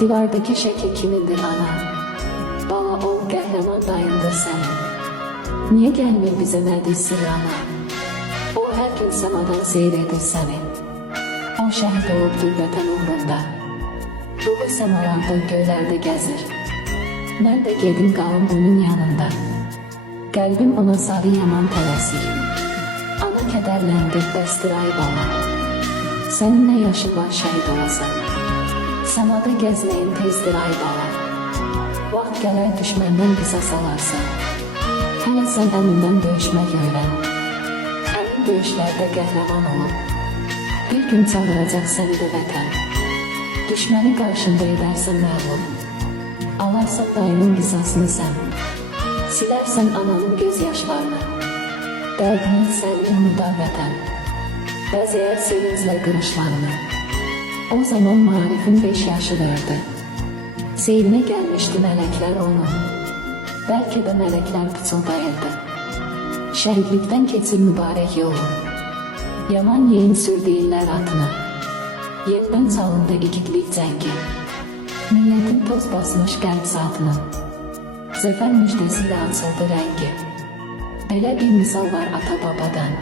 Divardaki şekil kimindir ana? Bala ol qəhrəman dayındır sənin. Niye gelmir bize nədir sırrana? O her gün semadan seyir edir səni. O şəhid olubdur vətən uğrunda. Ruhu semalarda göylerde gəzir. Mən də gedim qalım onun yanında. Qəlbim ona sarı yaman tələsir. Ana kədərləndir dəstir ay bala. Sənin nə yaşın var şəhid olasan. Semada gəzməyin tezdir ay bala. Vaxt gələr düşməndən qisas alarsan. Hələ sən əmindən döyüşmək öyrən. Əmin döyüşlərdə qəhrəman olub. Bir gün çağıracaq səni də vətən. Düşməni qarşında edərsən məğlub. Alarsan dayının qisasını sən. Silərsən ananın göz yaşlarını. Dərdini səni unudar vətən. Bəzəyər sevinclə qırışlarını. O zaman Maarif'in 5 yaşı vardı. Seyrine gelmişti melekler onu. Belki de melekler pıçıldayırdı. Şehitlikten keçir mübarek yolu. Yaman yeğin sürdüyürlər atını. Yeniden çalındı igidlik cəngi. Milletin toz basmış qəlb saatını. Zəfər müjdesiyle açıldı rəngi. Belə bir misal var ata babadan.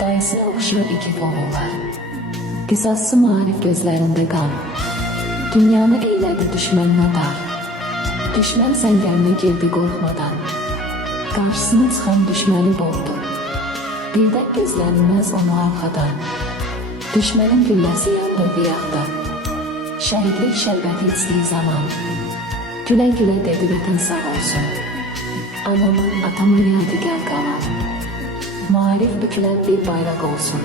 Dayısına oxşuyor igid oğullar. Qisasçı Maarif gözlərində qan. Dünyanı eylədi düşməninə dar. Düşmən səngərinə girdi qorxmadan. Qarşısına çıxan düşməni boğdu. Birdən gözlənilməz onu arxadan. Düşmənin gülləsi yandırdı yağda. Şəhidlik şərbəti içdiyi zaman. Gülə-gülə dedi vətən sağ olsun. Anamın, atamın yadigar qalan. Maarif bükülən bir bayraq olsun.